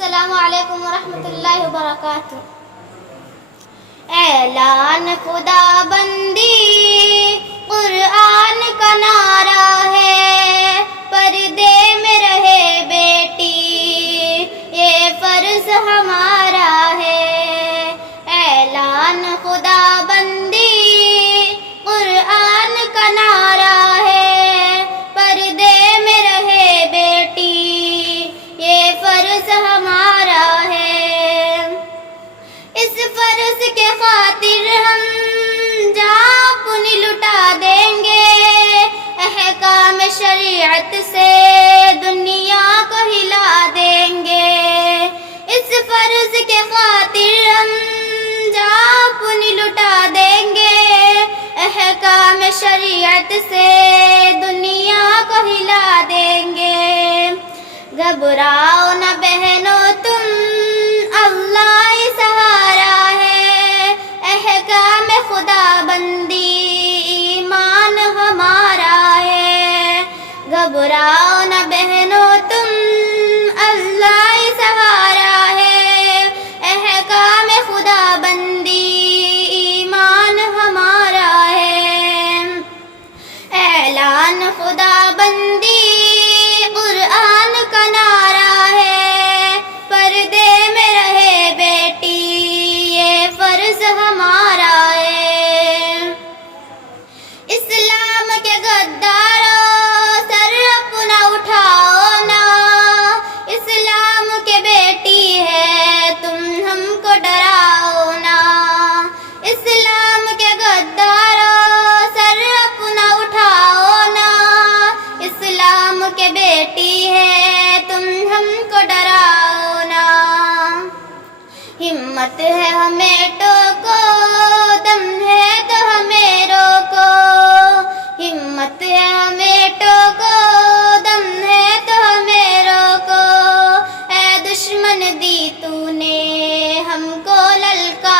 السلام علیکم ورحمۃ اللہ وبرکاتہ۔ اعلان خدا بندی قرآن کا نعرہ ہے، پردے میں رہے بیٹی یہ فرض ہمارا ہے۔ اعلان خدا بندی قرآن کا نعرہ ہے، پردے میں رہے بیٹی یہ فرض ہمارا ہے۔ اس فرض کے خاطر ہم جان اپنی لٹا دیں گے، احکام شریعت سے دنیا کو ہلا دیں گے۔ اس فرض کے خاطر ہم جان اپنی لٹا دیں گے، احکام شریعت سے دنیا کو ہلا دیں گے۔ گھبراؤ نہ بہنوں تم، اللہ ہی سہارا ہے، احکام خدا بندی ایمان ہمارا ہے۔ گھبراؤ نہ بہنوں تم، اللہ ہی سہارا ہے، احکام خدا بندی ایمان ہمارا ہے۔ اعلان خدا بندی قرآن کا نعرہ ہے، پردے میں رہے بیٹی یہ فرض ہمارا ہے۔ اسلام کے غداروں سر اپنا اٹھاؤ نا، اسلام کے بیٹی ہے تم ہم کو ڈراؤ نا۔ اسلام کے غداروں سر اپنا اٹھاؤ نا، اسلام کے بیٹی ہے تم ہم کو ڈراؤ نا۔ ہمت ہے ہمیں ٹوکو، دم ہے تو ہمیں روکو، ہمت ہے ہمیں ٹوکو، دم ہے تو ہمیں روکو۔ اے دشمن دی تو نے ہم کو للکارا